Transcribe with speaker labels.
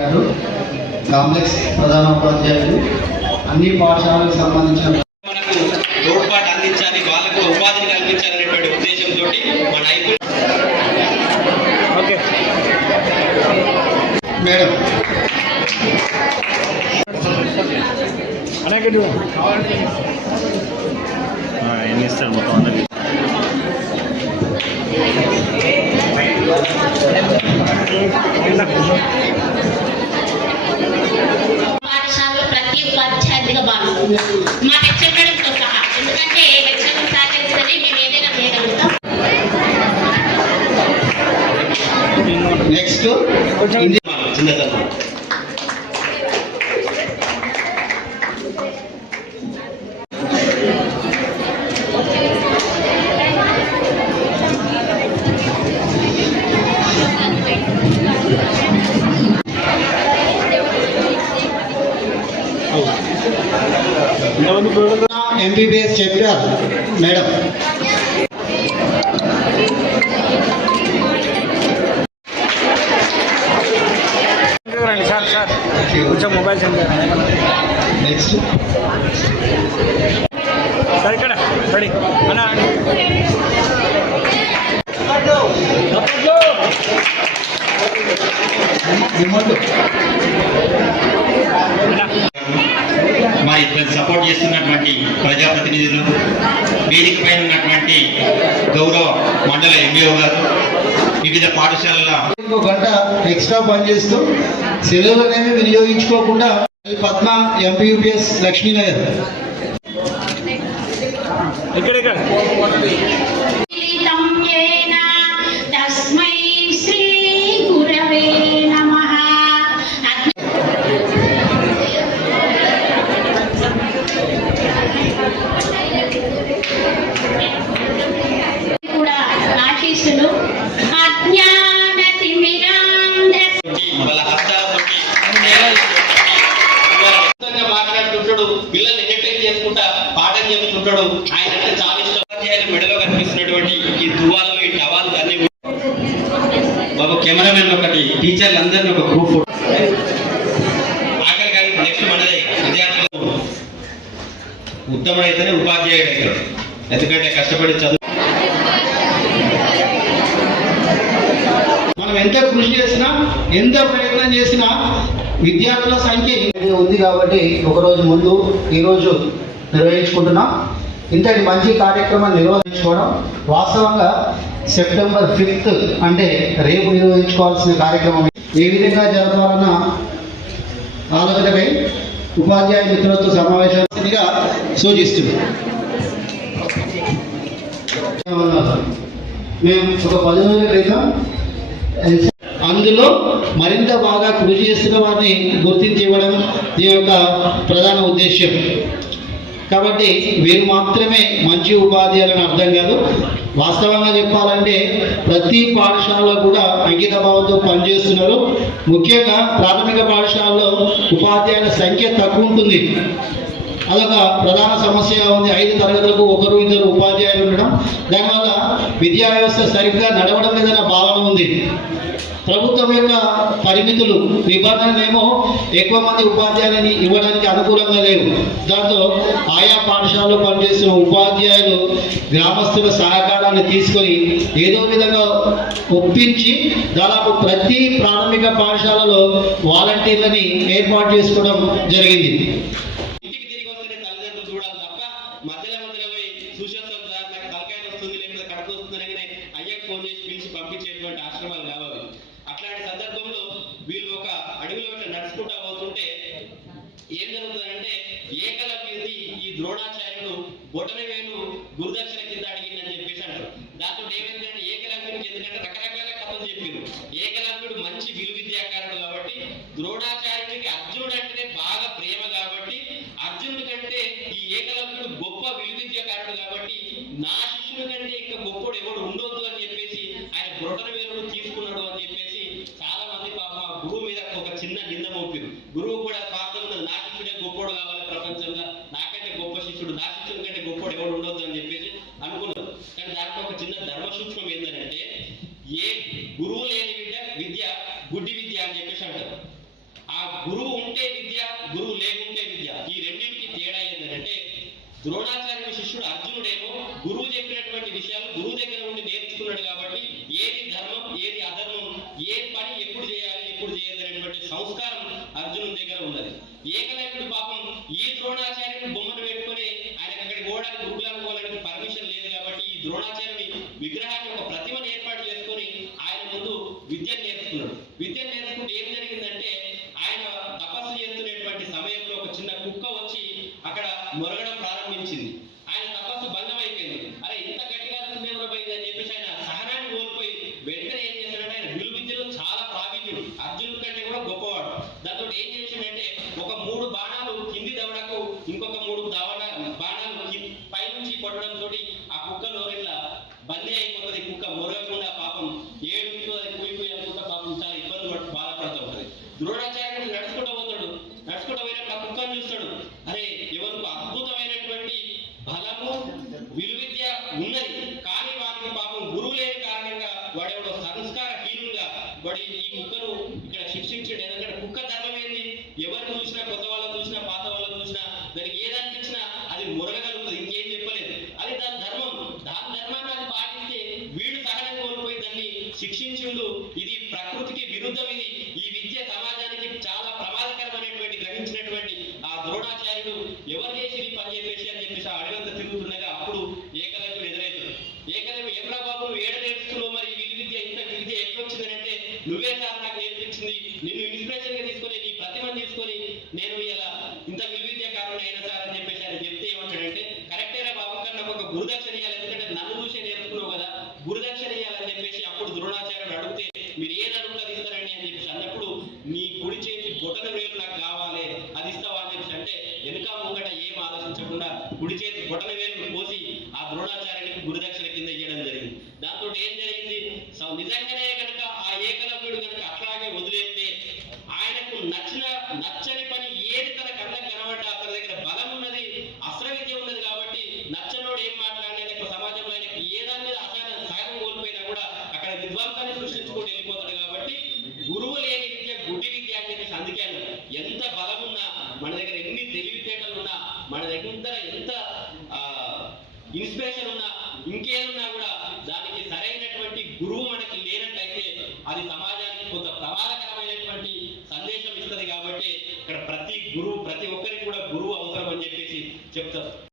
Speaker 1: గారు కాంప్లెక్స్ ప్రధాన ఉపాధ్యాయులు అన్ని పాఠశాలకు సంబంధించిన
Speaker 2: మనకు తోడ్పాటు అందించాలి వాళ్ళకు ఉపాధిని కల్పించాలనేటువంటి ఉద్దేశంతో మన నైపుణ్యం
Speaker 1: మేడం.
Speaker 3: ఎన్ని ఇస్తారు మొత్తం అందరికి
Speaker 4: పాఠశాలలో మా లెక్చర్ మేడంతో సహా ఎందుకంటే లెక్చర్ సహకరిస్తేనే మేము ఏదైనా చేయగలుగుతాం.
Speaker 1: నెక్స్ట్
Speaker 2: చిన్నతనం
Speaker 1: ఎంబీబీఎస్ చెప్పారు మేడం
Speaker 5: రండి సార్ సార్ కొంచెం మొబైల్ సెండ్
Speaker 1: నెక్స్ట్
Speaker 5: సార్ ఇక్కడ రెడీ అన్నా
Speaker 1: రిమోట్
Speaker 2: ఇక్కడ సపోర్ట్ చేస్తున్నటువంటి ప్రజాప్రతినిధులు వేదిక పైన ఉన్నటువంటి గౌరవ మండల ఎంబీఓ గారు వివిధ పాఠశాలల
Speaker 1: ఇంకో గంట ఎక్స్ట్రా పనిచేస్తూ సెలవులు అనేవి వినియోగించుకోకుండా పద్మ ఎంపీయూపీఎస్ లక్ష్మీనగర్.
Speaker 5: ఇక్కడ ఇక్కడ
Speaker 2: బాబు కెమెరామెన్ ఒకటి టీచర్లు అందరినీ ఒక గ్రూప్ ఫోటో ఆఖరి కానీ నెక్స్ట్ మనదే విద్యార్థులు. ఉపాధ్యాయుడు అవుతాడు ఎందుకంటే కష్టపడి చదువు
Speaker 1: మనం ఎంత కృషి చేసినా ఎంత ప్రయత్నం చేసినా విద్యార్థుల సంఖ్య ఉంది కాబట్టి ఒకరోజు ముందు ఈరోజు నిర్వహించుకుంటున్నాం. ఇంతటి మంచి కార్యక్రమం నిర్వహించుకోవడం వాస్తవంగా సెప్టెంబర్ ఫిఫ్త్ అంటే రేపు నిర్వహించుకోవాల్సిన కార్యక్రమం. ఏ విధంగా జరపాలన్న ఆలోచనపై ఉపాధ్యాయ మిత్రులతో సమావేశాన్నిగా సూచిస్తుంది. మేము ఒక పది రోజుల క్రితం అందులో మరింత బాగా కృషి చేస్తున్న వారిని గుర్తించి ఇవ్వడం దీని యొక్క ప్రధాన ఉద్దేశ్యం. కాబట్టి వీరు మాత్రమే మంచి ఉపాధ్యాయులని అర్థం కాదు. వాస్తవంగా చెప్పాలంటే ప్రతి పాఠశాలలో కూడా అంకిత భావంతో పనిచేస్తున్నారు. ముఖ్యంగా ప్రాథమిక పాఠశాలలో ఉపాధ్యాయుల సంఖ్య తక్కువ ఉంటుంది. అదొక ప్రధాన సమస్యగా ఉంది. ఐదు తరగతులకు ఒకరు ఇద్దరు ఉపాధ్యాయులు ఉండడం. దానివల్ల విద్యా వ్యవస్థ సరిగ్గా నడవడం లేదన్న భావన ఉంది. ప్రభుత్వం యొక్క పరిమితులు నిబంధనలు ఏమో ఎక్కువ మంది ఉపాధ్యాయులని ఇవ్వడానికి అనుకూలంగా లేవు. దాంతో ఆయా పాఠశాలలో పనిచేస్తున్న ఉపాధ్యాయులు గ్రామస్తుల సహకారాన్ని తీసుకొని ఏదో విధంగా ఒప్పించి దాదాపు ప్రతి ప్రాథమిక పాఠశాలలో వాలంటీర్లని ఏర్పాటు చేసుకోవడం జరిగింది.
Speaker 2: అయ్యకు ఫోన్ చేసి పిలిచి పంపించేటువంటి ఆశ్రమాలు కావాలి. అట్లాంటి సందర్భంలో వీళ్ళు ఒక అడవిలో ఇట్లా నడుచుకుంటా పోతుంటే ఏం జరుగుతుందంటే ఏకలవ్యుది ఈ ద్రోణాచార్యుడు బొటనవేలు గురుదక్షిణ కింద అడిగిందని చెప్పేసి అంటారు. దాంతో ఏమైందంటే ఏకలవ్యుడికి ఎందుకంటే రకరకాల కథలు చెప్పిండు ఏకలవ్యుడు విగ్రహాన్ని ఉన్నది. కానీ వారికి పాపం గురువు లేని కారణంగా ఎవడో సంస్కారహీనంగా వాడి ఈ కుక్కను ఇన్స్పిరేషన్ ఉన్న ఇంకేదన్నా